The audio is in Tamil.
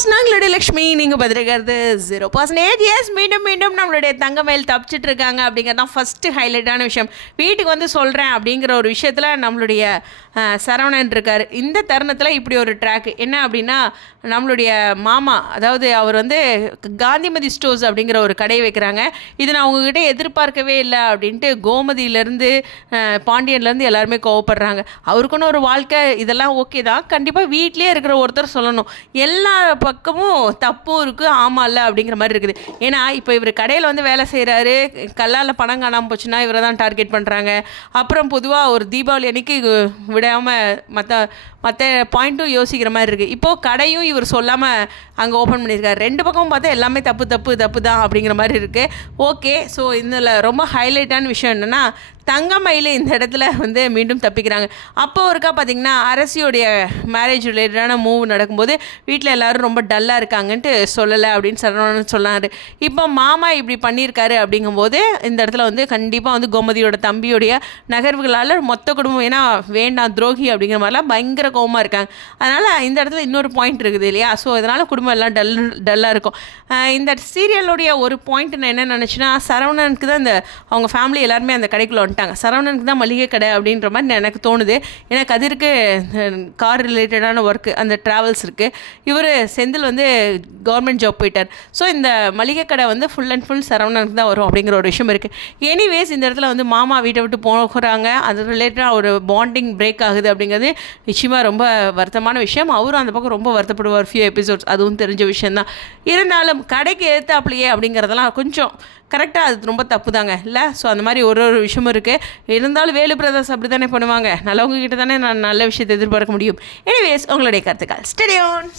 பாஸ் நாங்களுடைய லக்ஷ்மி நீங்கள் பதிலிருக்கிறது ஜீரோ பர்சன்டேஜ் எஸ் மீண்டும் மீண்டும் நம்மளுடைய தங்கமயில் தப்பிச்சிட்டு இருக்காங்க அப்படிங்கிறது தான் ஃபஸ்ட்டு ஹைலைட்டான விஷயம். வீட்டுக்கு வந்து சொல்கிறேன் அப்படிங்கிற ஒரு விஷயத்தில் நம்மளுடைய சரவணன் இருக்கார். இந்த தருணத்தில் இப்படி ஒரு ட்ராக் என்ன அப்படின்னா நம்மளுடைய மாமா அதாவது அவர் வந்து காந்திமதி ஸ்டோர்ஸ் அப்படிங்கிற ஒரு கடையை வைக்கிறாங்க. இது நான் உங்ககிட்ட எதிர்பார்க்கவே இல்லை அப்படின்ட்டு கோமதியிலேருந்து பாண்டியன்லேருந்து எல்லாருமே கோவப்படுறாங்க. அவருக்குன்னு ஒரு வாழ்க்கை இதெல்லாம் ஓகே தான். கண்டிப்பாக வீட்லேயே இருக்கிற ஒருத்தர் சொல்லணும். எல்லா பக்கமும் தப்பும் இருக்குது ஆமாம் இல்லை அப்படிங்கிற மாதிரி இருக்குது. ஏன்னா இப்போ இவர் கடையில் வந்து வேலை செய்கிறாரு கல்லால் பணம் காணாமல் போச்சுன்னா இவரை தான் டார்கெட் பண்ணுறாங்க அப்புறம் பொதுவாக ஒரு தீபாவளி அன்னைக்கு விடாமல் மற்ற மற்ற பாயிண்ட்டும் யோசிக்கிற மாதிரி இருக்குது இப்போது கடையும் இவர் சொல்லாமல் அங்கே ஓப்பன் பண்ணியிருக்காரு. ரெண்டு பக்கமும் பார்த்தா எல்லாமே தப்பு தப்பு தப்பு தான் அப்படிங்கிற மாதிரி இருக்குது ஓகே ஸோ இதில் ரொம்ப ஹைலைட்டான விஷயம் என்னென்னா தங்கமயில் இந்த இடத்துல வந்து மீண்டும் தப்பிக்கிறாங்க. அப்போ ஒருக்கா பார்த்தீங்கன்னா அரசியோடைய மேரேஜ் ரிலேட்டடான மூவ் நடக்கும்போது வீட்டில் எல்லாரும் ரொம்ப டல்லாக இருக்காங்கன்ட்டு சொல்லலை அப்படின்னு சரவணன் சொன்னார். இப்போ மாமா இப்படி பண்ணியிருக்காரு அப்படிங்கும்போது இந்த இடத்துல வந்து கண்டிப்பாக வந்து கோமதியோட தம்பியோடைய நகர்வுகளால் மொத்த குடும்பம் ஏன்னா வேண்டாம் துரோகி அப்படிங்கிற மாதிரிலாம் பயங்கர கோவமாக இருக்காங்க. அதனால் இந்த இடத்துல இன்னொரு பாயிண்ட் இருக்குது இல்லையா? ஸோ இதனால் குடும்பம் எல்லாம் டல் டல்லாக இருக்கும். இந்த சீரியலுடைய ஒரு பாயிண்ட் நான் என்ன நினச்சேன்னா சரவணனுக்கு தான் இந்த அவங்க ஃபேமிலி எல்லாருமே அந்த கடைக்குள்ள வந்துட்டாங்க. சரவணனுக்கு தான் மளிகை கடை அப்படின்ற மாதிரி எனக்கு தோணுது. ஏன்னா கதிருக்கு கார் ரிலேட்டடான ஒர்க்கு அந்த ட்ராவல்ஸ் இருக்குது இவர் செந்தில் வந்து கவர்மெண்ட் ஜாப் போயிட்டார். ஸோ இந்த மளிகை கடை வந்து ஃபுல் அண்ட் ஃபுல் சரவணனுக்கு தான் வரும் அப்படிங்கிற ஒரு விஷயம் இருக்குது எனிவேஸ் இந்த இடத்துல வந்து மாமா வீட்டை விட்டு போகிறாங்க அது ரிலேட்டடாக ஒரு பாண்டிங் பிரேக் ஆகுது அப்படிங்கிறது நிச்சயமாக ரொம்ப வருத்தமான விஷயம். அவரும் அந்த பக்கம் ரொம்ப வருத்தப்படுவார். ஃபியூ எபிசோட்ஸ் அதுவும் தெரிஞ்ச விஷயந்தான் இருந்தாலும் கடைக்கு ஏற்றாப்லையே அப்படிங்கிறதெல்லாம் கொஞ்சம் கரெக்டாக அது ரொம்ப தப்பு தாங்க இல்லை? ஸோ அந்த மாதிரி ஒரு ஒரு விஷயமும் இருக்குது இருந்தாலும் வேலு பிரதாஸ் அப்படி தானே பண்ணுவாங்க. நல்லவங்க கிட்ட தானே நான் நல்ல விஷயத்தை எதிர்பார்க்க முடியும். எனிவேஸ் உங்களுடைய கருத்துக்கள். ஸ்டெடியோன்